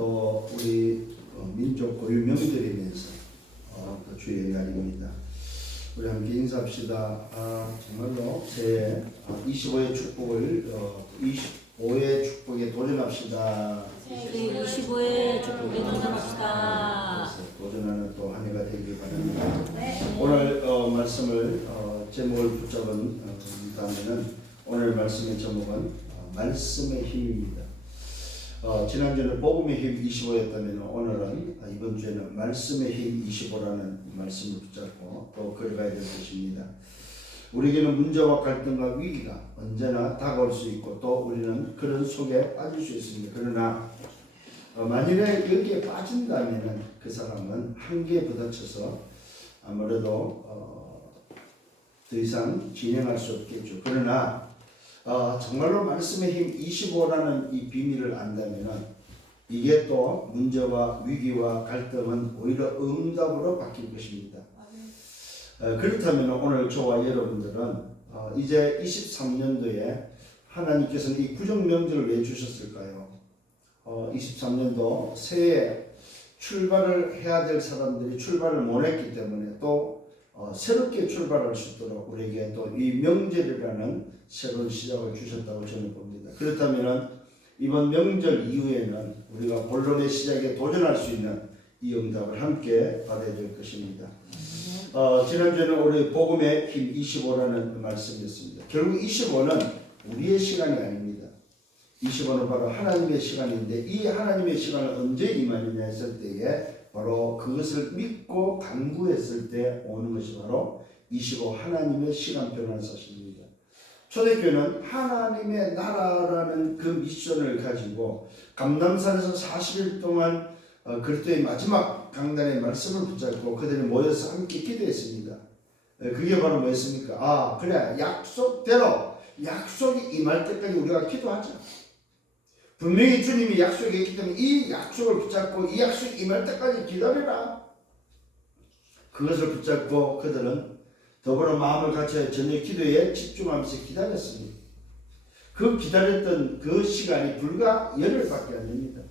또 우리 민족 고유 명절이면서 또 주의 날입니다. 우리 함께 인사합시다. 정말로 새해 25의 축복을 25의 축복에 도전합시다. 새해 25의 축복에 도전합시다. 도전하는 또 한 해가 되길 바랍니다. 네. 오늘 말씀을 제목을 붙잡은 다음에는 오늘 말씀의 제목은 말씀의 힘입니다. 지난주는 복음의 힘 25였다면 오늘은 이번 주에는 말씀의 힘 25라는 말씀을 붙잡고 또 걸어가야 될 것입니다. 우리에게는 문제와 갈등과 위기가 언제나 다가올 수 있고 또 우리는 그런 속에 빠질 수 있습니다. 그러나 만일에 여기에 빠진다면 그 사람은 한계에 부딪혀서 아무래도 더 이상 진행할 수 없겠죠. 그러나 정말로 말씀의 힘 25라는 이 비밀을 안다면 이게 또 문제와 위기와 갈등은 오히려 응답으로 바뀔 것입니다. 그렇다면 오늘 저와 여러분들은 이제 23년도에 하나님께서는 이 구정명절을 왜 주셨을까요? 23년도 새해 출발을 해야 될 사람들이 출발을 못했기 때문에 또 새롭게 출발할 수 있도록 우리에게 또 이 명절이라는 새로운 시작을 주셨다고 저는 봅니다. 그렇다면 이번 명절 이후에는 우리가 본론의 시작에 도전할 수 있는 이 응답을 함께 받아야 될 것입니다. 지난주에는 우리 복음의 힘 25라는 말씀이었습니다. 결국 25는 우리의 시간이 아닙니다. 25는 바로 하나님의 시간인데 이 하나님의 시간을 언제 임하느냐 했을 때에 바로 그것을 믿고 간구했을 때 오는 것이 바로 25 하나님의 시간표라는 사실입니다. 초대교회는 하나님의 나라라는 그 미션을 가지고 감람산에서 40일 동안 그리스도의 마지막 강단의 말씀을 붙잡고 그들이 모여서 함께 기도했습니다. 그게 바로 뭐였습니까? 그래, 약속대로 약속이 임할 때까지 우리가 기도하자. 분명히 주님이 약속이 있기 때문에 이 약속을 붙잡고 이 약속이 임할 때까지 기다려라. 그것을 붙잡고 그들은 더불어 마음을 같이 저녁 기도에 집중하면서 기다렸습니다. 그 기다렸던 그 시간이 불과 열흘밖에 안 됩니다.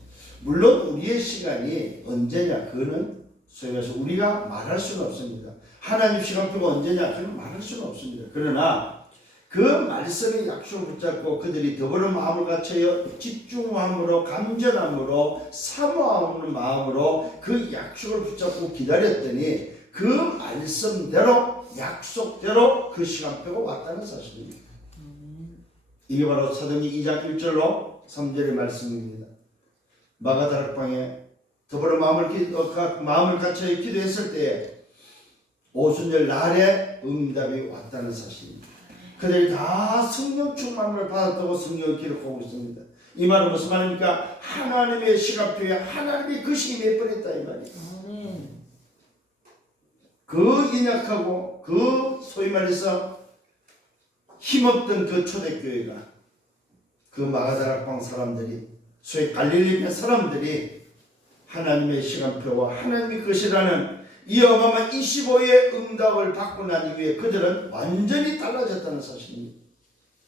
물론 우리의 시간이 언제냐 그거는 소위 말해서 우리가 말할 수는 없습니다. 하나님 시간표가 언제냐 그건 말할 수는 없습니다. 그러나 그 말씀의 약속을 붙잡고 그들이 더불어 마음을 갖춰 집중함으로 간절함으로 사모하는 마음으로 그 약속을 붙잡고 기다렸더니 그 말씀대로 약속대로 그 시간표가 왔다는 사실입니다. 이게 바로 사도행전 2장 1절로 3절의 말씀입니다. 마가다락방에 더불어 마음을 갖춰 기도했을 때에 오순절 날에 응답이 왔다는 사실입니다. 그들이 다 성령 충만을 받았다고 성경을 기록하고 있습니다. 이 말은 무슨 말입니까? 하나님의 시간표에 하나님의 그 시기 몇 번 했다 이 말이에요. 그 연약하고 그 소위 말해서 힘없던 그 초대교회가 그 마가다락방 사람들이 소위 갈릴리 사람들이 하나님의 시간표와 하나님의 것이라는 이 어마어마한 25의 응답을 받고 난 이후에 그들은 완전히 달라졌다는 사실입니다.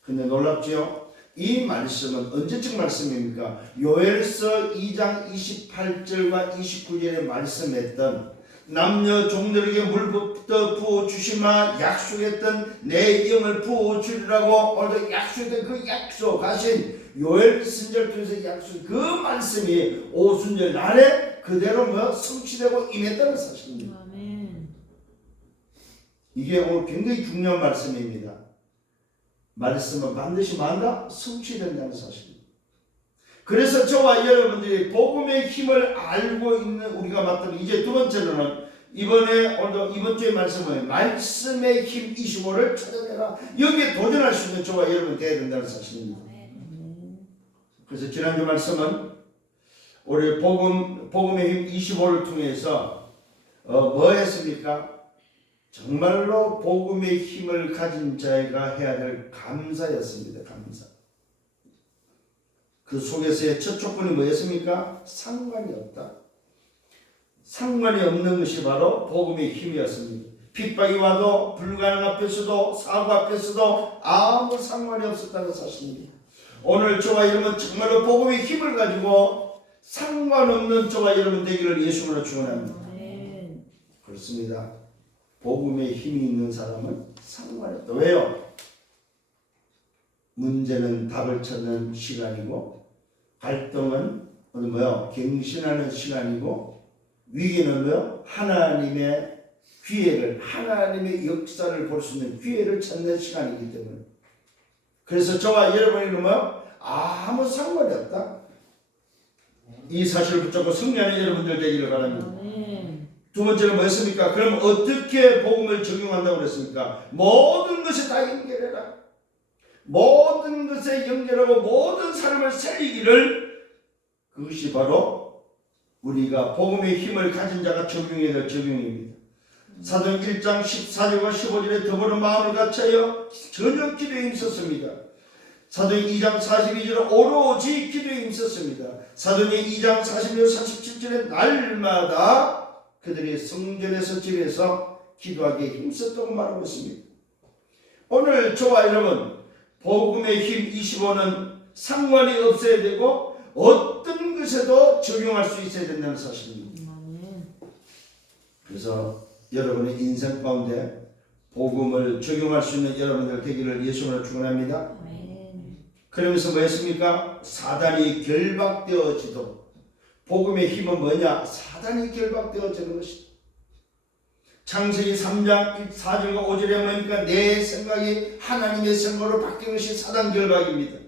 근데 놀랍지요? 이 말씀은 언제적 말씀입니까? 요엘서 2장 28절과 29절에 말씀했던 남녀 종들에게 물부터 부어주시마 약속했던 내 영을 부어주리라고 오늘도 약속했던 그 약속하신 요엘 선지자를 통해서 약속 그 말씀이 오순절 날에 그대로 성취되고 임했다는 사실입니다. 아멘. 이게 오늘 굉장히 중요한 말씀입니다. 말씀은 반드시 만다 성취된다는 사실입니다. 그래서 저와 여러분들이 복음의 힘을 알고 있는 우리가 맞다면 이제 두 번째로는 오늘도 이번 주의 말씀은 말씀의 힘 25를 찾아내라. 여기에 도전할 수 있는 저와 여러분 되어야 된다는 사실입니다. 그래서 지난주 말씀은 우리 복음의 힘 25를 통해서 뭐 했습니까? 정말로 복음의 힘을 가진 자가 해야 될 감사였습니다. 감사. 그 속에서의 첫 조건이 뭐였습니까? 상관이 없다. 상관이 없는 것이 바로 복음의 힘이었습니다. 핍박이 와도 불가능 앞에서도 사고 앞에서도 아무 상관이 없었다는 사실입니다. 오늘 저와 여러분 정말로 복음의 힘을 가지고 상관없는 저와 여러분 되기를 예수님으로 축원합니다. 아멘. 그렇습니다. 복음에 힘이 있는 사람은 상관없다. 왜요? 문제는 답을 찾는 시간이고, 갈등은 갱신하는 시간이고, 위기는 하나님의 기회를, 하나님의 역사를 볼 수 있는 기회를 찾는 시간이기 때문에, 그래서 저와 여러분에게는 아무 상관이 없다. 이 사실을 붙잡고 승리하는 여러분들 되기를 바랍니다. 아멘. 두 번째는 뭐였습니까? 그럼 어떻게 복음을 적용한다고 그랬습니까? 모든 것에 다 연결해라. 모든 것에 연결하고 모든 사람을 살리기를, 그것이 바로 우리가 복음의 힘을 가진 자가 적용해야 될 적용입니다. 사도행 1장 14절과 15절에 더불어 마음을 같이하여 전혀 기도에 힘썼습니다. 사도행 2장 42절에 오로지 기도에 힘썼습니다. 사도행 2장 46, 37절에 날마다 그들이 성전에서 집에서 기도하기에 힘썼다고 말하고 있습니다. 오늘 저와 여러분, 복음의 힘 25는 상관이 없어야 되고 어떤 것에도 적용할 수 있어야 된다는 사실입니다. 그래서 여러분의 인생 가운데 복음을 적용할 수 있는 여러분들 되기를 예수님으로 축원합니다. 그러면서 뭐였습니까? 사단이 결박되어지도록. 복음의 힘은 뭐냐? 사단이 결박되어지는 것이다. 창세기 3장 4절과 5절에 뭐니까 내 생각이 하나님의 생각으로 바뀐 것이 사단 결박입니다.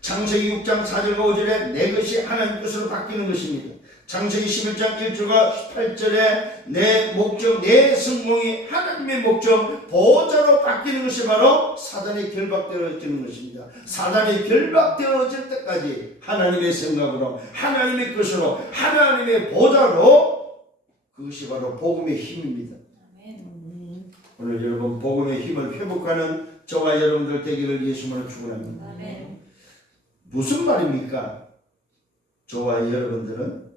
창세기 6장 4절과 5절에 내 것이 하나님 것으로 바뀌는 것입니다. 창세기 11장 1절과 8절에 내 목적, 내 성공이 하나님의 목적, 보호자로 바뀌는 것이 바로 사단이 결박되어지는 것입니다. 사단이 결박되어질 때까지 하나님의 생각으로, 하나님의 것으로, 하나님의 보호자로, 그것이 바로 복음의 힘입니다. 오늘 여러분 복음의 힘을 회복하는 저와 여러분들 되기를 예수님으로 축원합니다. 무슨 말입니까? 저와 여러분들은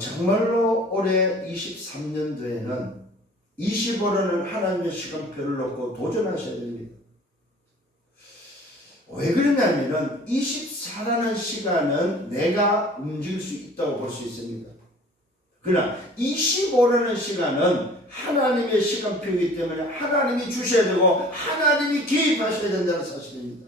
정말로 올해 23년도에는 25라는 하나님의 시간표를 놓고 도전하셔야 됩니다. 왜 그러냐면은 24라는 시간은 내가 움직일 수 있다고 볼 수 있습니다. 그러나 25라는 시간은 하나님의 시간표이기 때문에 하나님이 주셔야 되고 하나님이 개입하셔야 된다는 사실입니다.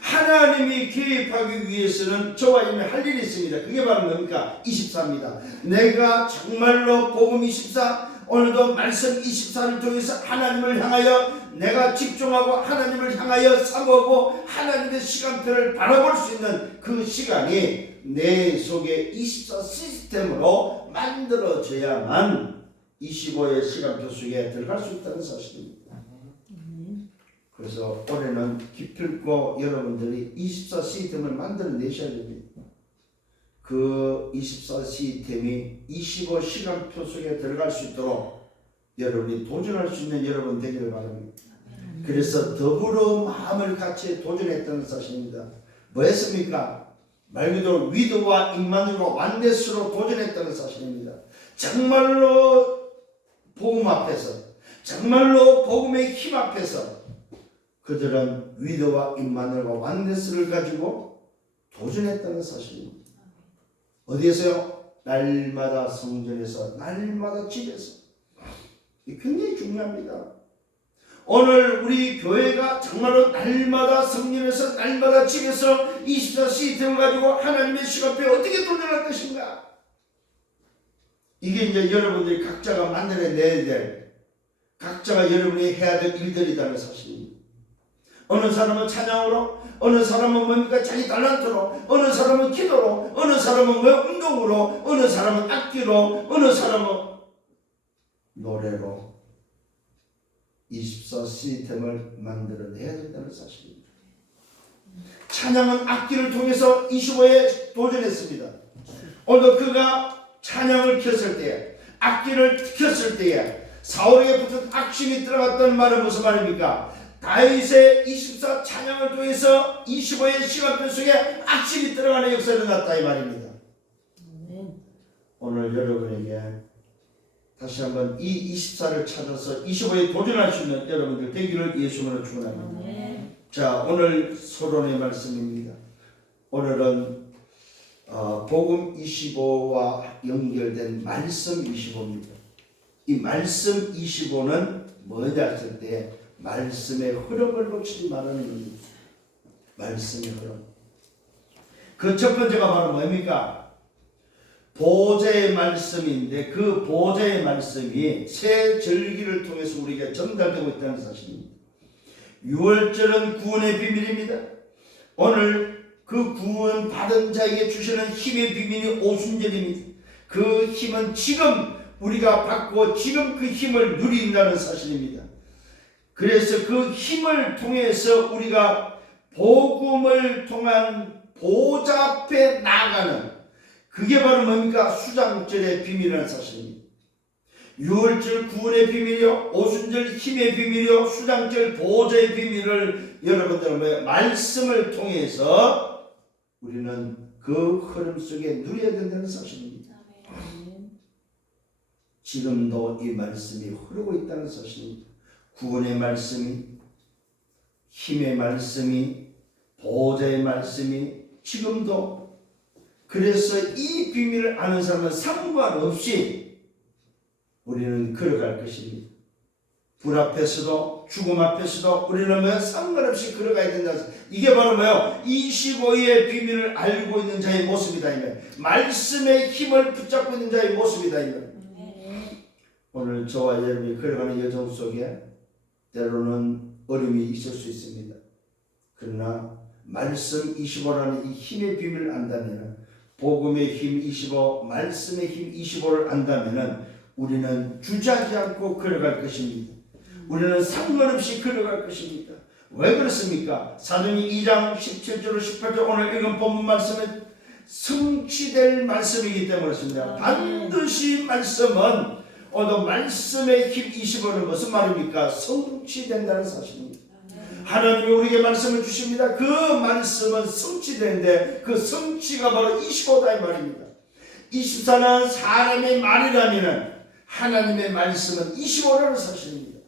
하나님이 개입하기 위해서는 저와 이미 할 일이 있습니다. 그게 바로 뭡니까? 24입니다. 내가 정말로 복음 24, 오늘도 말씀 24를 통해서 하나님을 향하여 내가 집중하고 하나님을 향하여 사모하고 하나님의 시간표를 바라볼 수 있는 그 시간이 내 속에 24 시스템으로 만들어져야만 25의 시간표 속에 들어갈 수 있다는 사실입니다. 그래서 올해는 기필코 여러분들이 24 시스템을 만들어내셔야 됩니다. 그 24 시스템이 25 시간표 속에 들어갈 수 있도록 여러분이 도전할 수 있는 여러분 되기를 바랍니다. 그래서 더불어 마음을 같이 도전했다는 사실입니다. 뭐였습니까? 말 그대로 위드와 임마누엘과 완네스로 도전했다는 사실입니다. 정말로 복음 앞에서, 정말로 복음의 힘 앞에서 그들은 위드와 임마누엘과 완네스를 가지고 도전했다는 사실입니다. 어디에서요? 날마다 성전에서, 날마다 집에서. 이게 굉장히 중요합니다. 오늘 우리 교회가 정말로 날마다 성전에서, 날마다 집에서 24 시스템을 가지고 하나님의 시간표에 어떻게 도전할 것인가? 이게 이제 여러분들이 각자가 만들어내야 될, 각자가 여러분이 해야 될 일들이라는 사실입니다. 어느 사람은 찬양으로, 어느 사람은 뭡니까? 자기 달란트로, 어느 사람은 기도로, 어느 사람은 운동으로, 어느 사람은 악기로, 어느 사람은 노래로 24 시스템을 만들어내야 된다는 사실입니다. 찬양은 악기를 통해서 25에 도전했습니다. 오늘도 그가 찬양을 켰을 때에, 악기를 켰을 때에 사울에게 붙은 악심이 들어갔다는 말은 무슨 말입니까? 다윗의 24 찬양을 통해서 25의 시간표 속에 악심이 들어가는 역사가 일어났다 이 말입니다. 오늘 여러분에게 다시 한번 이 24를 찾아서 25에 도전할 수 있는 여러분들 되기를 예수님으로 축원합니다. 자, 오늘 서론의 말씀입니다. 오늘은 복음 25와 연결된 말씀 25입니다. 이 말씀 25는 뭐냐 했을 때 말씀의 흐름을 놓치지 말라는 겁니다. 말씀의 흐름. 그 첫 번째가 바로 뭡니까? 보좌의 말씀인데 그 보좌의 말씀이 새 절기를 통해서 우리에게 전달되고 있다는 사실입니다. 6월절은 구원의 비밀입니다. 오늘 그 구원 받은 자에게 주시는 힘의 비밀이 오순절입니다. 그 힘은 지금 우리가 받고 지금 그 힘을 누린다는 사실입니다. 그래서 그 힘을 통해서 우리가 복음을 통한 보좌 앞에 나아가는 그게 바로 뭡니까? 수장절의 비밀이라는 사실입니다. 6월절 구원의 비밀이요, 오순절 힘의 비밀이요, 수장절 보좌의 비밀을 여러분들은 말씀을 통해서 우리는 그 흐름 속에 누려야 된다는 사실입니다. 지금도 이 말씀이 흐르고 있다는 사실입니다. 구원의 말씀이, 힘의 말씀이, 보좌의 말씀이 지금도. 그래서 이 비밀을 아는 사람은 상관없이 우리는 걸어갈 것입니다. 불 앞에서도 죽음 앞에서도 우리는 상관없이 걸어가야 된다. 이게 바로 뭐예요? 25의 비밀을 알고 있는 자의 모습이다. 말씀의 힘을 붙잡고 있는 자의 모습이다. 오늘 저와 여러분이 걸어가는 여정 속에 때로는 어려움이 있을 수 있습니다. 그러나 말씀 25라는 이 힘의 비밀을 안다면, 복음의 힘 25, 말씀의 힘 25를 안다면 우리는 주저하지 않고 걸어갈 것입니다. 우리는 상관없이 걸어갈 것입니다. 왜 그렇습니까? 사도행전 2장 17절 18절 오늘 읽은 본문 말씀은 성취될 말씀이기 때문에 그렇습니다. 반드시 말씀은 오늘 말씀의 힘 25는 무슨 말입니까? 성취된다는 사실입니다. 하나님이 우리에게 말씀을 주십니다. 그 말씀은 성취되는데 그 성취가 바로 25다 이 말입니다. 24는 사람의 말이라면 하나님의 말씀은 25라는 사실입니다.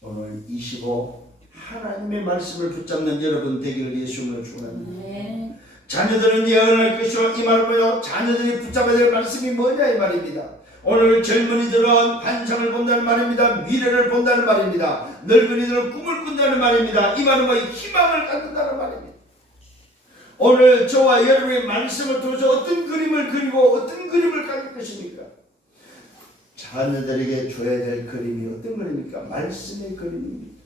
오늘 25 하나님의 말씀을 붙잡는 여러분 되기를 예수님으로 축원합니다. 자녀들은 예언할 것이요, 이 말은 뭐요? 자녀들이 붙잡아야 될 말씀이 뭐냐 이 말입니다. 오늘 젊은이들은 환상을 본다는 말입니다. 미래를 본다는 말입니다. 늙은이들은 꿈을 꾼다는 말입니다. 이 말은 뭐 희망을 갖는다는 말입니다. 오늘 저와 여러분의 말씀을 통해서 어떤 그림을 그리고 어떤 그림을 가질 것입니까? 자녀들에게 줘야 될 그림이 어떤 그림입니까? 말씀의 그림입니다.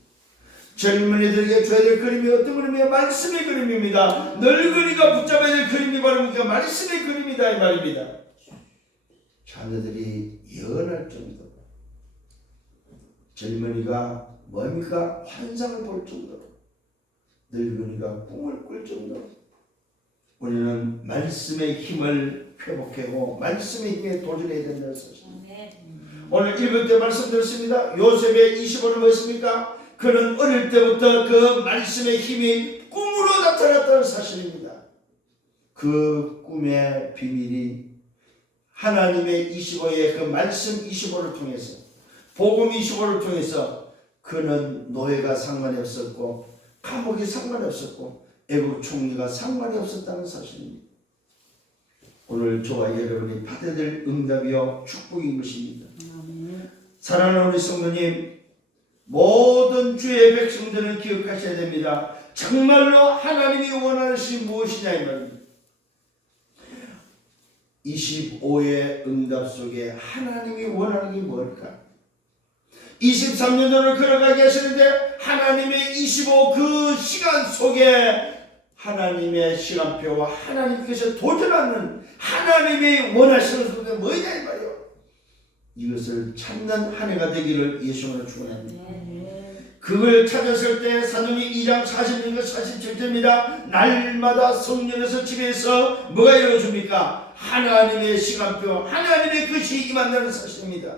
젊은이들에게 줘야 될 그림이 어떤 그림이에요? 말씀의 그림입니다. 늙은이가 붙잡아야 될 그림이 바로 말씀의 그림이다 이 말입니다. 자녀들이 예언할 정도로, 젊은이가 뭡니까? 환상을 볼 정도로, 늙은이가 꿈을 꿀 정도로 우리는 말씀의 힘을 회복하고 말씀의 힘에 도전해야 된다는 사실입니다. 오늘 읽을 때 말씀드렸습니다. 요셉의 25는 무엇입니까? 그는 어릴 때부터 그 말씀의 힘이 꿈으로 나타났다는 사실입니다. 그 꿈의 비밀이 하나님의 25의 그 말씀 25를 통해서, 복음 25를 통해서 그는 노예가 상관이 없었고 감옥이 상관이 없었고 애국 총리가 상관이 없었다는 사실입니다. 오늘 저와 여러분이 받아야 될 응답이요 축복인 것입니다. 사랑하는 우리 성도님, 모든 주의 백성들은 기억하셔야 됩니다. 정말로 하나님이 원하는 것이 무엇이냐 이 말입니다. 25의 응답 속에 하나님이 원하는 게 뭘까? 23년 전을 걸어가게 하시는데 하나님의 25 그 시간 속에 하나님의 시간표와 하나님께서 도전하는 하나님이 원하시는 속에 뭐냐 이 말이에요. 이것을 찾는 한 해가 되기를 예수님으로 축원합니다. 그걸 찾았을 때 사도행전 2장 46절 47절입니다. 날마다 성령에서 집에서 뭐가 이루어집니까? 하나님의 시간표, 하나님의 것이 임한다는 사실입니다.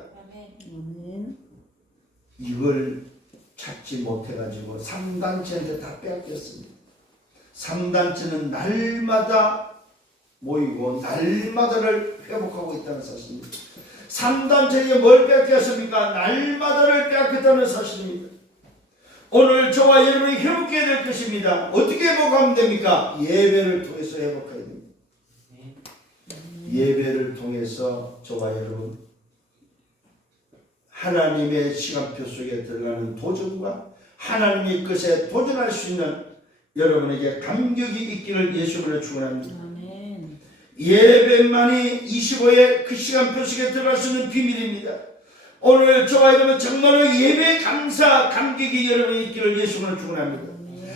이걸 찾지 못해가지고 3단체한테 다 빼앗겼습니다. 3단체는 날마다 모이고 날마다를 회복하고 있다는 사실입니다. 3단체에게 뭘 빼앗겼습니까? 날마다를 빼앗겼다는 사실입니다. 오늘 저와 여러분이 회복해야 될 것입니다. 어떻게 회복하면 됩니까? 예배를 통해서 회복해야 됩니다. 예배를 통해서 저와 여러분 하나님의 시간표 속에 들어가는 도전과 하나님의 것에 도전할 수 있는 여러분에게 감격이 있기를 예수님으로 축원합니다. 아멘. 예배만이 25의 그 시간표 속에 들어갈 수 있는 비밀입니다. 오늘 저와 여러분 정말로 예배 감사 감격이 여러분이 있기를 예수님으로 축원합니다.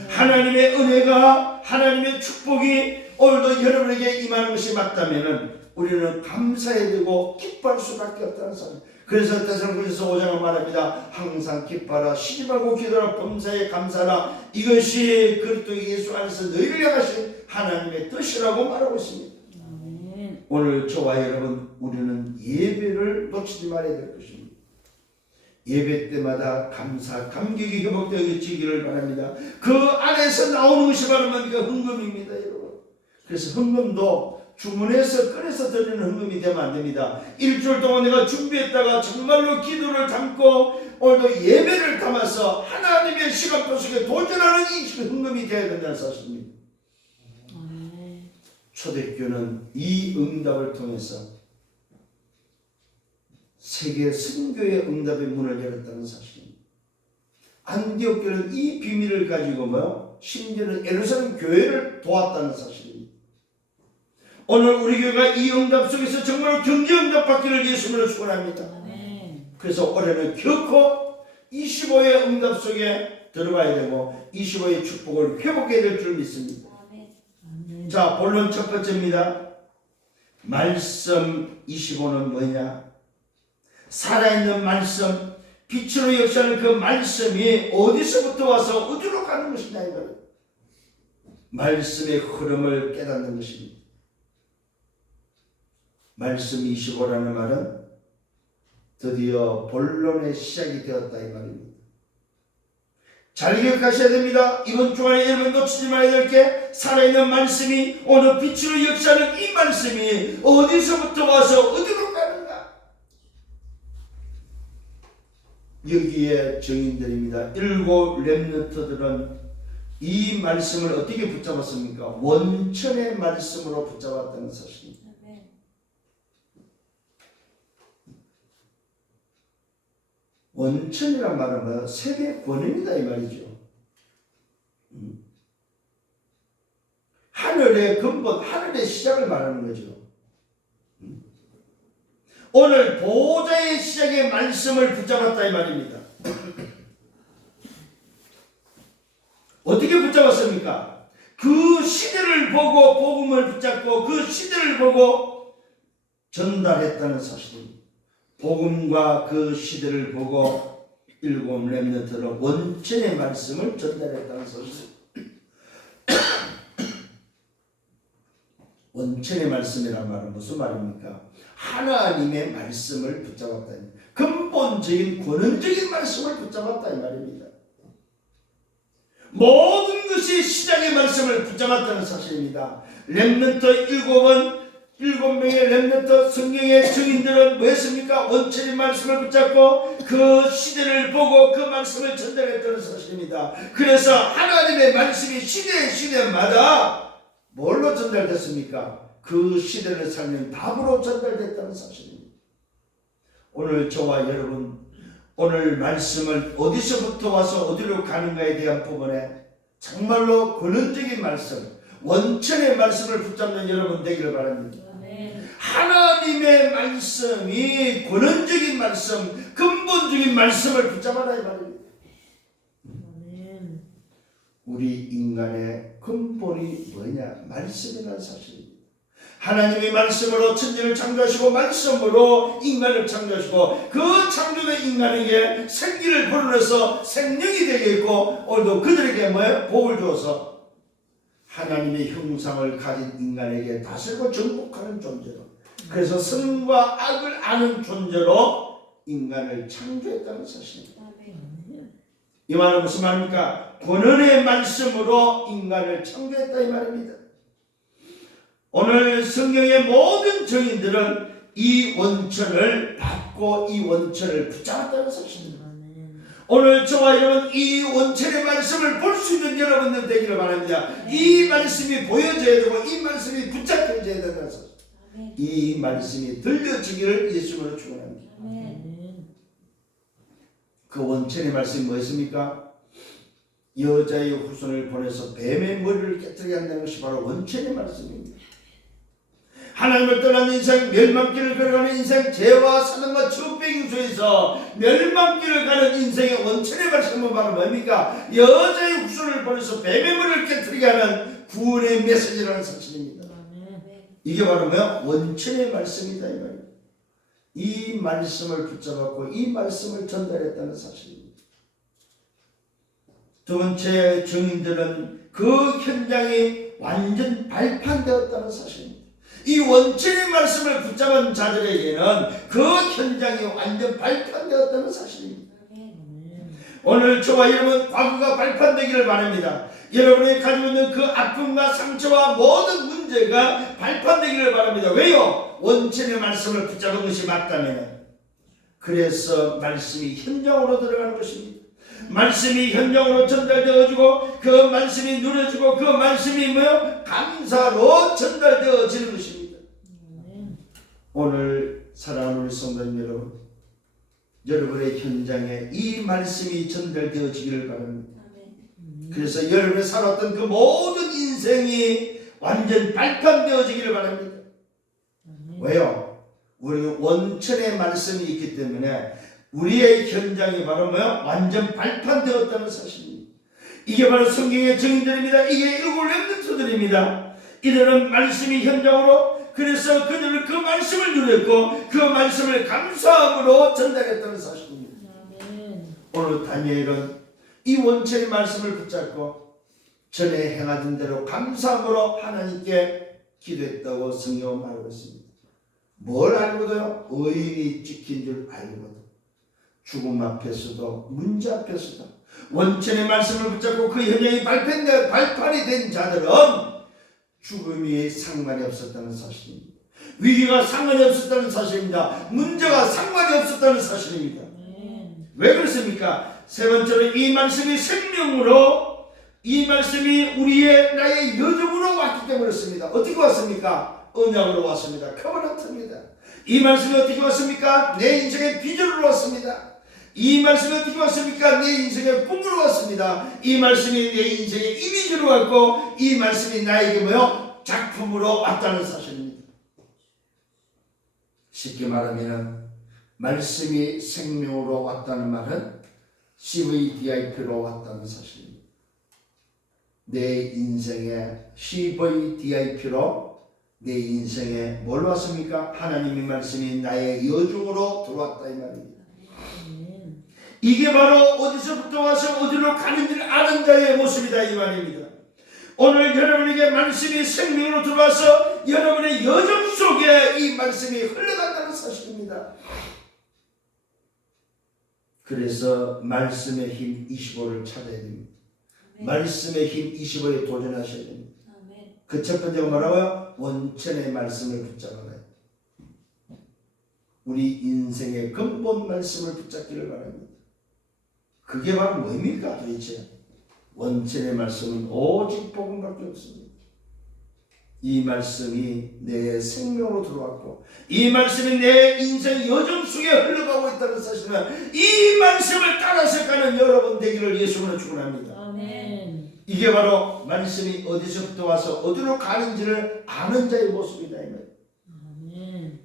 하나님의 은혜가 하나님의 축복이 오늘도 여러분에게 임하는 것이 맞다면 우리는 감사해야 되고 기뻐할 수밖에 없다는 사실. 그래서 데살로니가서 5장은 말합니다. 항상 기뻐하라 쉬지 말고 기도하라 범사에 감사하라. 이것이 그리스도 예수 안에서 너희를 향하신 하나님의 뜻이라고 말하고 있습니다. 아멘. 오늘 저와 여러분 우리는 예배를 놓치지 말아야 될 것입니다. 예배 때마다 감사 감격이 회복되어지기를 바랍니다. 그 안에서 나오는 것이 바로 뭡니까? 흥금입니다, 여러분. 그래서 흥금도 주문해서 꺼내서 드리는 흥금이 되면 안 됩니다. 일주일 동안 내가 준비했다가 정말로 기도를 담고 오늘도 예배를 담아서 하나님의 시간표 속에 도전하는 이 흥금이 되어야 된다는 사실입니다. 아멘. 초대교회는 이 응답을 통해서 세계 선교의 응답의 문을 열었다는 사실입니다. 안디옥 교회는 이 비밀을 가지고 심지어는 예루살렘 교회를 도왔다는 사실입니다. 오늘 우리 교회가 이 응답 속에서 정말 경제 응답 받기를 예수님으로 축원합니다. 그래서 올해는 결코 25의 응답 속에 들어가야 되고 25의 축복을 회복해야 될 줄 믿습니다. 아멘. 자, 본론 첫 번째입니다. 말씀 25는 뭐냐? 살아있는 말씀, 빛으로 역사하는 그 말씀이 어디서부터 와서 어디로 가는 것이냐 이거예요. 말씀의 흐름을 깨닫는 것입니다. 말씀 25라는 말은 드디어 본론의 시작이 되었다 이 말입니다. 잘 기억하셔야 됩니다. 이번 주간에 여러분 놓치지 말아야 될 게 살아있는 말씀이 오늘 빛으로 역사하는 이 말씀이 어디서부터 와서 어디로 가는가. 여기에 증인들입니다. 7 렘넌트들은 이 말씀을 어떻게 붙잡았습니까? 원천의 말씀으로 붙잡았다는 사실입니다. 원천이란 말은 뭐야? 세계 권위이다 이 말이죠. 하늘의 근본, 하늘의 시작을 말하는 거죠. 오늘 보호자의 시작의 말씀을 붙잡았다 이 말입니다. 어떻게 붙잡았습니까? 그 시대를 보고 복음을 붙잡고 그 시대를 보고 전달했다는 사실입니다. 복음과 그 시대를 보고 7 렘넌트는 원천의 말씀을 전달했다는 사실. 원천의 말씀이란 말은 무슨 말입니까? 하나님의 말씀을 붙잡았다. 근본적인 권원적인 말씀을 붙잡았다 이 말입니다. 모든 것이 시작의 말씀을 붙잡았다는 사실입니다. 렘넌트 7명의 렘넌트 성경의 증인들은 뭐였습니까? 원천의 말씀을 붙잡고 그 시대를 보고 그 말씀을 전달했다는 사실입니다. 그래서 하나님의 말씀이 시대마다 뭘로 전달됐습니까? 그 시대를 살린 답으로 전달됐다는 사실입니다. 오늘 저와 여러분 오늘 말씀을 어디서부터 와서 어디로 가는가에 대한 부분에 정말로 근원적인 말씀 원천의 말씀을 붙잡는 여러분 되기를 바랍니다. 하나님의 말씀이 근원적인 말씀 근본적인 말씀을 붙잡아라 이 말입니다. 우리 인간의 근본이 뭐냐? 말씀이라는 사실입니다. 하나님이 말씀으로 천지를 창조하시고 말씀으로 인간을 창조하시고 그 창조된 인간에게 생기를 불어넣어서 생명이 되게 했고 오늘도 그들에게 뭐예요? 복을 주어서 하나님의 형상을 가진 인간에게 다스리고 정복하는 존재로 그래서 선과 악을 아는 존재로 인간을 창조했다는 사실입니다. 이 말은 무슨 말입니까? 권원의 말씀으로 인간을 창조했다 이 말입니다. 오늘 성경의 모든 증인들은 이 원천을 받고 이 원천을 붙잡았다는 사실입니다. 오늘 저와 여러분 이 원천의 말씀을 볼 수 있는 여러분들 되기를 바랍니다. 이 말씀이 보여져야 되고 이 말씀이 붙잡혀져야 된다는 사실. 이 말씀이 들려지기를 예수님으로 축원합니다. 아멘. 그 원천의 말씀이 뭐였습니까? 여자의 후손을 보내서 뱀의 머리를 깨뜨리게 한다는 것이 바로 원천의 말씀입니다. 하나님을 떠난 인생, 멸망길을 걸어가는 인생, 죄와 사단과 지옥배기 속에서 멸망길을 가는 인생의 원천의 말씀은 바로 뭡니까? 여자의 후손을 보내서 뱀의 머리를 깨뜨리게 하는 구원의 메시지라는 사실입니다. 이게 바로 뭐야? 원천의 말씀이다 이 말이에요. 이 말씀을 붙잡았고 이 말씀을 전달했다는 사실입니다. 두 번째, 증인들은 그 현장이 완전 발판되었다는 사실입니다. 이 원천의 말씀을 붙잡은 자들에게는 그 현장이 완전 발판되었다는 사실입니다. 오늘 저와 여러분 과거가 발판되기를 바랍니다. 여러분이 가지고 있는 그 아픔과 상처와 모든 문제가 발판되기를 바랍니다. 왜요? 원천의 말씀을 붙잡은 것이 맞다면. 그래서 말씀이 현장으로 들어가는 것입니다. 말씀이 현장으로 전달되어지고 그 말씀이 누려지고 그 말씀이 뭐요? 감사로 전달되어지는 것입니다. 오늘 사랑하는 우리 성도님 여러분, 여러분의 현장에 이 말씀이 전달되어지기를 바랍니다. 그래서 여러분이 살았던 그 모든 인생이 완전 발판되어지기를 바랍니다. 왜요? 우리 원천의 말씀이 있기 때문에 우리의 현장이 바로 뭐야? 완전 발판되었다는 사실입니다. 이게 바로 성경의 증인들입니다. 이게 일곱 렘넌트들입니다. 이들은 말씀이 현장으로, 그래서 그들은 그 말씀을 누렸고 그 말씀을 감사함으로 전달했다는 사실입니다. 오늘 다니엘은 이 원천의 말씀을 붙잡고 전에 행하던 대로 감사함으로 하나님께 기도했다고 성경은 말하고 있습니다. 뭘 알고도요? 의인이 지킨 줄 알고도 죽음 앞에서도 문제 앞에서도 원천의 말씀을 붙잡고 그 현장이 발판이 된 자들은 죽음이 상관이 없었다는 사실입니다. 위기가 상관이 없었다는 사실입니다. 문제가 상관이 없었다는 사실입니다. 왜 그렇습니까? 세 번째로 이 말씀이 생명으로, 이 말씀이 우리의 나의 여정으로 왔기 때문에 그렇습니다. 어떻게 왔습니까? 언약으로 왔습니다. 커버넌트입니다. 이 말씀이 어떻게 왔습니까? 내 인생의 비전으로 왔습니다. 이 말씀이 어떻게 왔습니까? 내 인생의 꿈으로 왔습니다. 이 말씀이 내 인생의 이미지로 왔고 이 말씀이 나에게 뭐요? 작품으로 왔다는 사실입니다. 쉽게 말하면 말씀이 생명으로 왔다는 말은 CVDIP로 왔다는 사실입니다. 내 인생의 CVDIP로 내 인생에 뭘 왔습니까? 하나님의 말씀이 나의 여중으로 들어왔다 이 말입니다. 이게 바로 어디서부터 와서 어디로 가는지를 아는 자의 모습이다 이 말입니다. 오늘 여러분에게 말씀이 생명으로 들어와서 여러분의 여정 속에 이 말씀이 흘러간다는 사실입니다. 그래서 말씀의 힘 25를 찾아야 됩니다. 말씀의 힘 25에 도전하셔야 됩니다. 그 첫 번째가 뭐라고요? 원천의 말씀을 붙잡아라. 우리 인생의 근본 말씀을 붙잡기를 바랍니다. 그게 바로 뭡니까 도대체? 원천의 말씀은 오직 복음밖에 없습니다. 이 말씀이 내 생명으로 들어왔고 이 말씀이 내 인생 여정 속에 흘러가고 있다는 사실은 이 말씀을 따라서 가는 여러분 되기를 예수님으로 축원합니다. 아멘. 이게 바로 말씀이 어디서부터 와서 어디로 가는지를 아는 자의 모습이다. 아멘.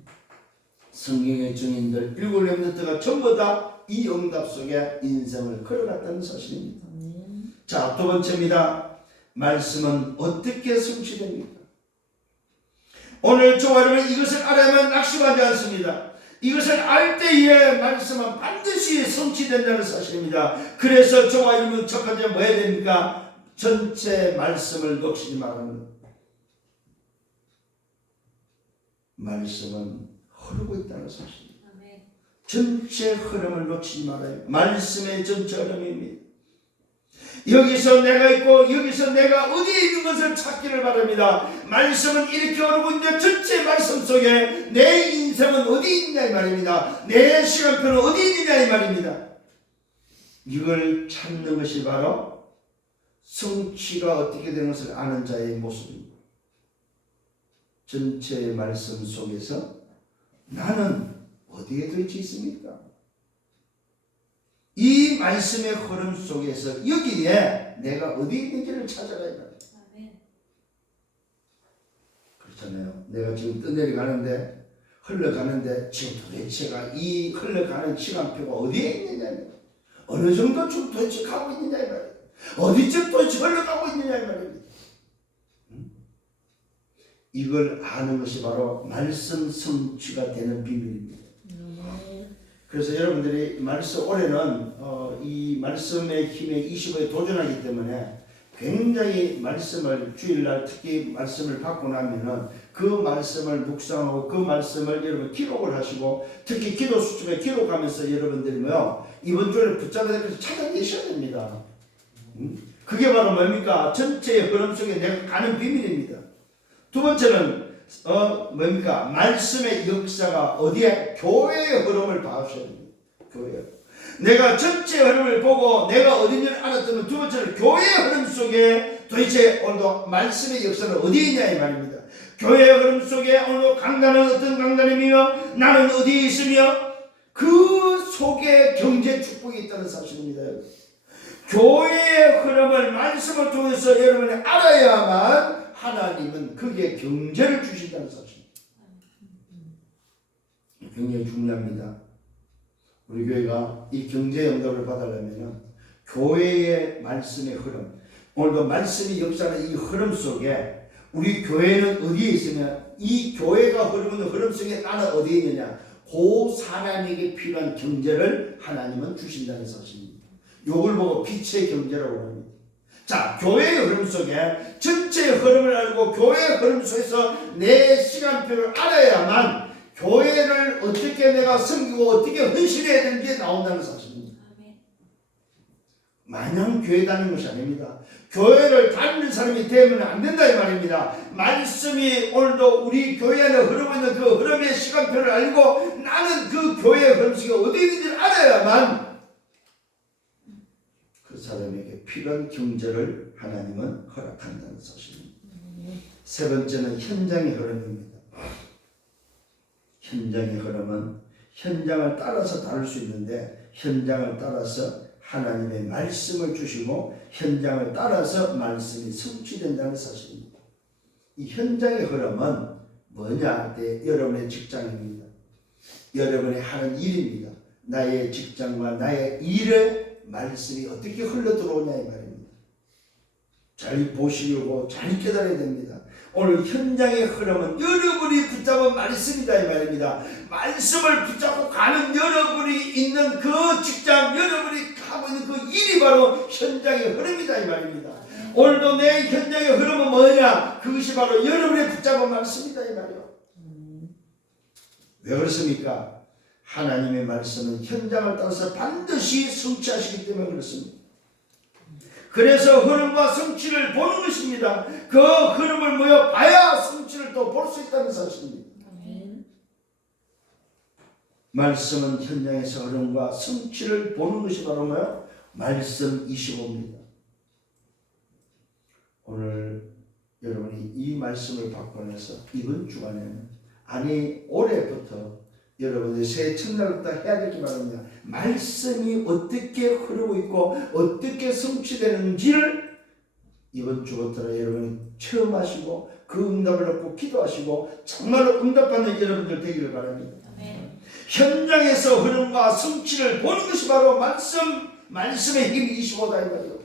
성경의 증인들 일곱 렘넌트가 전부 다 이 응답 속에 인생을 걸어갔다는 사실입니다. 아멘. 자, 두 번째입니다. 말씀은 어떻게 성취됩니까? 오늘 저와 여러분 이것을 알아야만 낙심하지 않습니다. 이것을 알 때에 말씀은 반드시 성취된다는 사실입니다. 그래서 저와 여러분 첫 번째 뭐 해야 됩니까? 전체 말씀을 놓치지 말라는 것. 말씀은 흐르고 있다는 사실입니다. 전체 흐름을 놓치지 말아요. 말씀의 전체 흐름입니다. 여기서 내가 있고 여기서 내가 어디에 있는 것을 찾기를 바랍니다. 말씀은 이렇게 흐르고 있는데 전체 말씀 속에 내 인생은 어디 있냐 이 말입니다. 내 시간표는 어디 있느냐 이 말입니다. 이걸 찾는 것이 바로 성취가 어떻게 되는 것을 아는 자의 모습입니다. 전체의 말씀 속에서 나는 어디에 도대체 있습니까? 이 말씀의 흐름 속에서 여기에 내가 어디에 있는지를 찾아가야 합니다. 그렇잖아요. 내가 지금 떠내려가는데 흘러가는데 지금 도대체가 이 흘러가는 시간표가 어디에 있느냐, 어느 정도 좀 도대체 가고 있느냐 이 말이에요. 어디쯤 도대체 흘러가고 있느냐 이 말입니다. 이걸 아는 것이 바로 말씀 성취가 되는 비밀입니다. 그래서 여러분들이 말씀 올해는 이 말씀의 힘에 25에 도전하기 때문에 굉장히 말씀을 주일날 특히 말씀을 받고 나면은 그 말씀을 묵상하고 그 말씀을 여러분 기록을 하시고 특히 기도 수첩에 기록하면서 여러분들이 이번 주에 붙잡아야 될 것을 찾아내셔야 됩니다. 그게 바로 뭡니까? 전체의 흐름 속에 내가 가는 비밀입니다. 두 번째는 뭡니까? 말씀의 역사가 어디에? 교회의 흐름을 봐주셔야 됩니다. 교회. 내가 전체 흐름을 보고 내가 어딘지를 알았다면 두 번째는 교회의 흐름 속에 도대체 오늘도 말씀의 역사는 어디에 있냐 이 말입니다. 교회의 흐름 속에 오늘 강단은 어떤 강단이며 나는 어디에 있으며 그 속에 경제 축복이 있다는 사실입니다. 교회의 흐름을 말씀을 통해서 여러분이 알아야만 하나님은 그게 경제를 주신다는 사실입니다. 굉장히 중요합니다. 우리 교회가 이 경제 응답을 받으려면 교회의 말씀의 흐름, 오늘도 말씀이 역사하는 이 흐름 속에 우리 교회는 어디에 있으면 이 교회가 흐르는 흐름 속에 나는 어디에 있느냐, 그 사람에게 필요한 경제를 하나님은 주신다는 사실입니다. 이걸 보고 빛의 경제라고 합니다. 자, 교회의 흐름 속에 전체의 흐름을 알고 교회의 흐름 속에서 내 시간표를 알아야만 교회를 어떻게 내가 섬기고 어떻게 헌신해야 되는지 나온다는 사실입니다. 마냥 교회 다니는 것이 아닙니다. 교회를 다니는 사람이 되면 안 된다 이 말입니다. 말씀이 오늘도 우리 교회 안에 흐르고 있는 그 흐름의 시간표를 알고 나는 그 교회의 흐름 속에 어디 있는지를 알아야만 그 사람에게 필요한 경제를 하나님은 허락한다는 사실입니다. 세 번째는 현장의 흐름입니다. 현장의 흐름은 현장을 따라서 다룰 수 있는데 현장을 따라서 하나님의 말씀을 주시고 현장을 따라서 말씀이 성취된다는 사실입니다. 이 현장의 흐름은 뭐냐 할 때 여러분의 직장입니다. 여러분이 하는 일입니다. 나의 직장과 나의 일에 말씀이 어떻게 흘러 들어오냐 이 말입니다. 잘 보시려고 잘 깨달아야 됩니다. 오늘 현장의 흐름은 여러분이 붙잡은 말씀이다 이 말입니다. 말씀을 붙잡고 가는 여러분이 있는 그 직장, 여러분이 하고 있는 그 일이 바로 현장의 흐름이다 이 말입니다. 오늘도 내 현장의 흐름은 뭐냐? 그것이 바로 여러분이 붙잡은 말씀이다 이 말이요. 왜 그렇습니까? 하나님의 말씀은 현장을 따라서 반드시 성취하시기 때문에 그렇습니다. 그래서 흐름과 성취를 보는 것입니다. 그 흐름을 모여 봐야 성취를 또 볼 수 있다는 사실입니다. 말씀은 현장에서 흐름과 성취를 보는 것이 바로 뭐예요? 말씀 25입니다. 오늘 여러분이 이 말씀을 받고 나서 이번 주간에는 아니 올해부터 여러분들이 새해 첫날부터 해야 될 게 말입니다. 말씀이 어떻게 흐르고 있고 어떻게 성취되는지를 이번 주부터 여러분이 체험하시고 그 응답을 얻고 기도하시고 정말로 응답받는 여러분들 되기를 바랍니다. 아멘. 현장에서 흐름과 성취를 보는 것이 바로 말씀의 힘 25다 이 말이에요.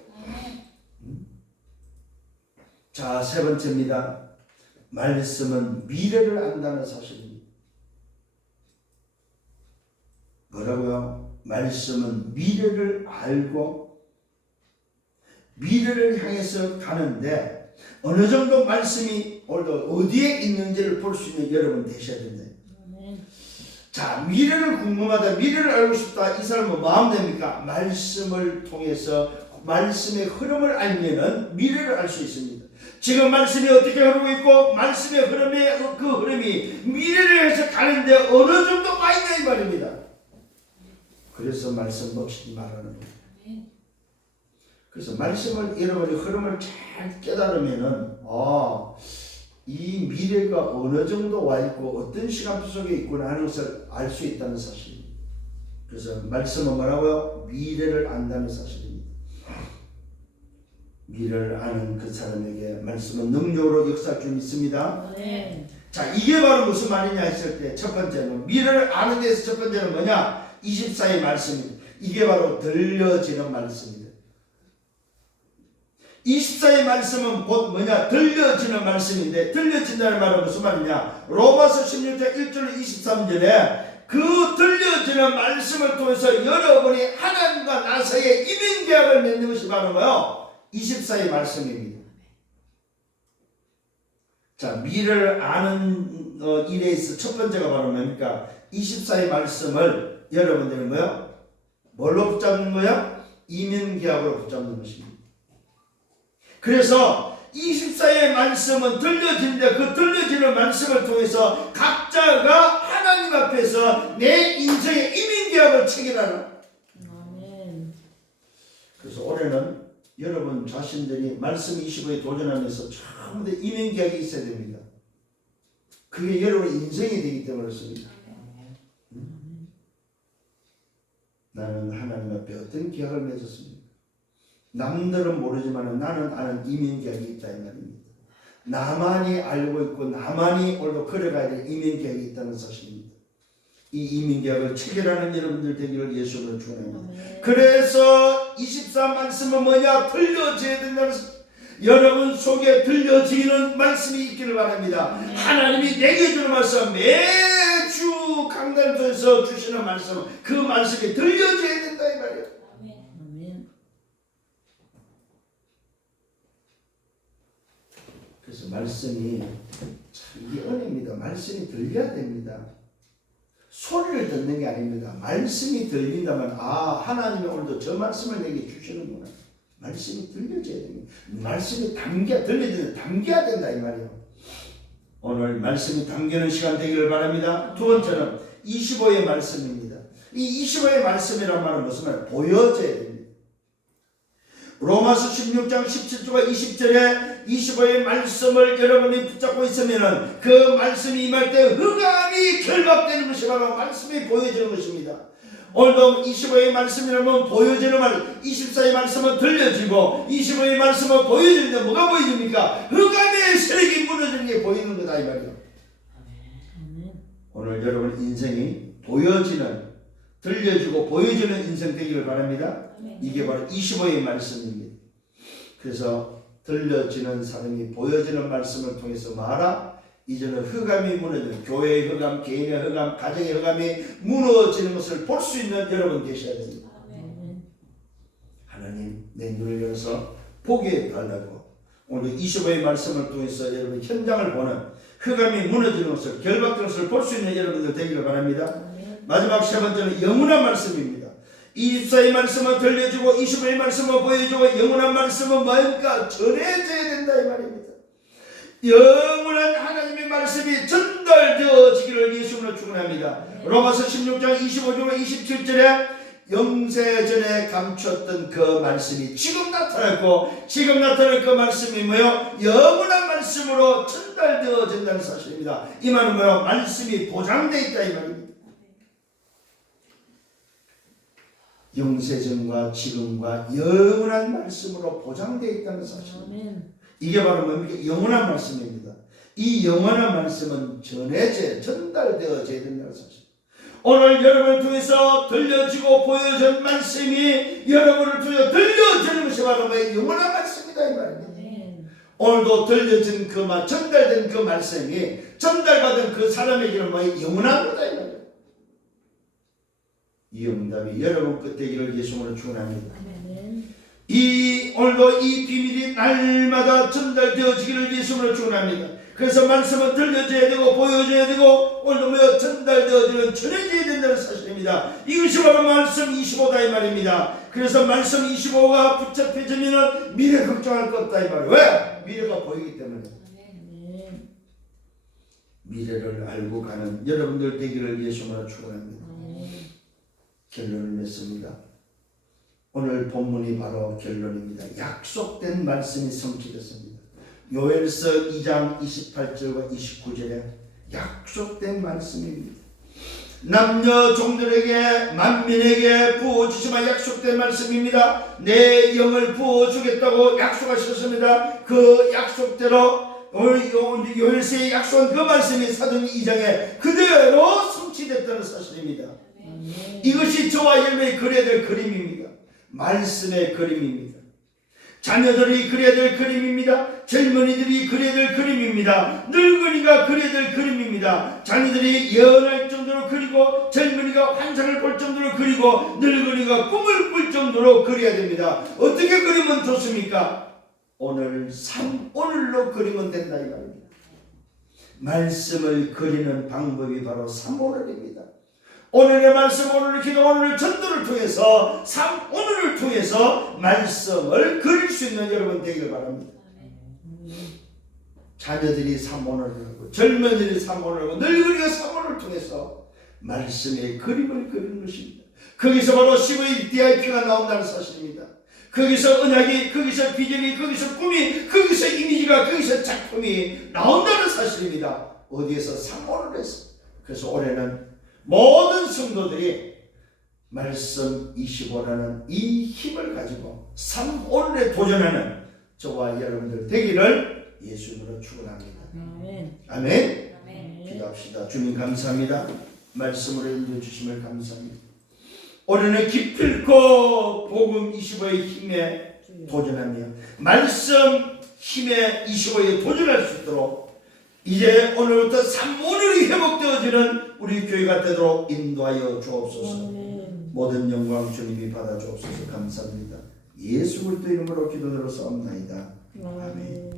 자, 세 번째입니다. 말씀은 미래를 안다는 사실입니다. 뭐라고요? 말씀은 미래를 알고 미래를 향해서 가는데 어느 정도 말씀이 오늘도 어디에 있는지를 볼 수 있는 여러분 되셔야 된다. 자, 미래를 궁금하다, 미래를 알고 싶다, 이 사람은 뭐 하면 됩니까? 말씀을 통해서 말씀의 흐름을 알면은 미래를 알 수 있습니다. 지금 말씀이 어떻게 흐르고 있고 말씀의 그 흐름이 미래를 해서 가는데 어느 정도 와 있냐 이 말입니다. 그래서 말씀 놓치지 말라는 겁니다. 그래서 말씀을 여러분이 흐름을 잘 깨달으면은 이 미래가 어느 정도 와 있고 어떤 시간표 속에 있구나 하는 것을 알 수 있다는 사실입니다. 그래서 말씀은 뭐라고요? 미래를 안다는 사실입니다. 미래를 아는 그 사람에게 말씀은 능력으로 역사할 줄 믿습니다. 아멘. 자, 이게 바로 무슨 말이냐 했을 때 첫 번째는 미래를 아는 데서 첫 번째는 뭐냐? 24의 말씀입니다. 이게 바로 들려지는 말씀입니다. 24의 말씀은 곧 뭐냐? 들려지는 말씀인데, 들려진다는 말은 무슨 말이냐? 로마서 16장 1절 23절에 그 들려지는 말씀을 통해서 여러분이 하나님과 나 사이에 이민계약을 맺는 것이 바로 뭐요? 24의 말씀입니다. 자, 미래를 아는 일에 있어 첫 번째가 바로 뭡니까? 24의 말씀을 여러분들은 뭐요? 뭘로 붙잡는 거야? 이민계약으로 붙잡는 것입니다. 그래서 24의 말씀은 들려지는데 그 들려지는 말씀을 통해서 각자가 하나님 앞에서 내 인생의 이민계약을 체결하는. 아멘. 그래서 올해는 여러분 자신들이 말씀 25에 도전하면서 전부 다 이민계약이 있어야 됩니다. 그게 여러분의 인생이 되기 때문에 그렇습니다. 나는 하나님 앞에 어떤 계약을 맺었습니까? 남들은 모르지만 나는 아는 이민계약이 있다 이 말입니다. 나만이 알고 있고 나만이 오늘도 걸어가야 될 이민계약이 있다는 사실입니다. 이 이민계약을 체결하는 여러분들 되기를 예수님으로 축원합니다. 그래서 24 말씀은 뭐냐? 들려져야 된다는 여러분 속에 들려지는 말씀이 있기를 바랍니다. 하나님이 내게 주는 말씀, 매주 강단에서 주시는 말씀, 그 말씀이 들려져야 된다 이 말이에요. 아멘. 그래서 말씀이 참 이게 은혜입니다. 말씀이 들려야 됩니다. 소리를 듣는 게 아닙니다. 말씀이 들린다면 하나님이 오늘도 저 말씀을 내게 주시는구나. 말씀이 들려져야 됩니다. 말씀이 담겨야 된다 이 말이에요. 오늘 말씀이 담기는 시간 되기를 바랍니다. 두 번째는 25의 말씀입니다. 이 25의 말씀이란 말은 무슨 말이에요? 보여져야 됩니다. 로마서 16장 17절과 20절에 25의 말씀을 여러분이 붙잡고 있으면 그 말씀이 임할 때 흑암이 결박되는 것이 바로 말씀이 보여지는 것입니다. 오늘도 25의 말씀이라면 보여지는 말, 24의 말씀은 들려지고 25의 말씀은 보여지는데 뭐가 보여집니까? 흑암의 세력이 무너지는 게 보이는 거다 이 말이에요. 오늘 여러분 인생이 보여지는, 들려지고 보여지는 인생 되기를 바랍니다. 이게 바로 25의 말씀입니다. 그래서 들려지는 사람이 보여지는 말씀을 통해서 말하 이제는 흑암이 무너지는, 교회의 흑암, 개인의 흑암, 가정의 흑암이 무너지는 것을 볼 수 있는 여러분 계셔야 됩니다. 하나님 내 눈을 열어서 보게 해달라고 오늘 25의 말씀을 통해서 여러분 현장을 보는, 흑암이 무너지는 것을, 결박되는 것을 볼 수 있는 여러분들 되기를 바랍니다. 마지막 세 번째는 영원한 말씀입니다. 24의 말씀은 들려주고 25의 말씀은 보여주고 영원한 말씀은 뭐입니까? 전해져야 된다 이 말입니다. 영원한 하나님의 말씀이 전달되어지기를 예수님으로 축원합니다. 로마서 16장 25절과 27절에 영세전에 감추었던 그 말씀이 지금 나타났고 지금 나타날 그 말씀이 뭐요? 영원한 말씀으로 전달되어진다는 사실입니다. 이 말은 뭐요? 말씀이 보장되어 있다 이 말입니다. 영세전과 지금과 영원한 말씀으로 보장되어 있다는 사실입니다. 이게 바로 뭡니까? 영원한 말씀입니다. 이 영원한 말씀은 전달되어져야 된다는 사실. 오늘 여러분을 통해서 들려지고 보여진 말씀이 여러분을 통해 들려지는 것이 바로 뭐예요? 영원한 말씀이다 이 말입니다. 오늘도 들려진 그 말, 전달된 그 말씀이 전달받은 그 사람에게는 뭐예요? 영원한 거다 이 말이에요. 이 응답이 여러분 끝 되기를 예수님으로 축원합니다. 오늘도 이 비밀이 날마다 전달되어지기를 예수님으로 축원합니다. 그래서 말씀은 들려져야 되고 보여져야 되고 오늘도 전달되어지는 전해져야 된다는 사실입니다. 이것이 바로 말씀 25다 이 말입니다. 그래서 말씀 25가 붙잡혀지면 미래 걱정할 것 없다 이 말이에요. 왜? 미래가 보이기 때문에. 미래를 알고 가는 여러분들 되기를 예수님으로 축원합니다. 결론을 맺습니다. 오늘 본문이 바로 결론입니다. 약속된 말씀이 성취됐습니다. 요엘서 2장 28절과 29절에 약속된 말씀입니다. 남녀 종들에게 만민에게 부어주시마 약속된 말씀입니다. 내 영을 부어주겠다고 약속하셨습니다. 그 약속대로 요엘서에 약속한 그 말씀이 사도행 2장에 그대로 성취됐다는 사실입니다. 이것이 저와 열매의 그려야 될 그림입니다. 말씀의 그림입니다. 자녀들이 그려야 될 그림입니다. 젊은이들이 그려야 될 그림입니다. 늙은이가 그려야 될 그림입니다. 자녀들이 예언할 정도로 그리고 젊은이가 환상을 볼 정도로 그리고 늙은이가 꿈을 꿀 정도로 그려야 됩니다. 어떻게 그리면 좋습니까? 오늘 오늘로 그리면 된다 이 말입니다. 말씀을 그리는 방법이 바로 3오늘입니다. 오늘의 말씀, 오늘의 기도, 오늘의 전도를 통해서 오늘을 통해서 말씀을 그릴 수 있는 여러분 되기를 바랍니다. 자녀들이 3오늘을 하고 젊은이들이 3오늘을 하고 늙은이가 3오늘을 통해서 말씀의 그림을 그리는 것입니다. 거기서 바로 CVDIP가 나온다는 사실입니다. 거기서 언약이, 거기서 비전이, 거기서 꿈이, 거기서 이미지가, 거기서 작품이 나온다는 사실입니다. 어디에서? 3오늘에서. 그래서 올해는 모든 성도들이 말씀 25라는 이 힘을 가지고 3오늘에 도전하는 저와 여러분들 되기를 예수님으로 축원합니다. 아멘. 기도합시다. 주님 감사합니다. 말씀으로 인도해 주심을 감사합니다. 올해는 기필코 복음 25의 힘에 도전하며 말씀 힘에 25에 도전할 수 있도록 이제 오늘부터 3오늘이 회복되어지는 우리 교회가 되도록 인도하여 주옵소서. 모든 영광 주님이 받아 주옵소서. 감사합니다. 예수 그리스도 이름으로 기도드려 싸움나이다. 아멘.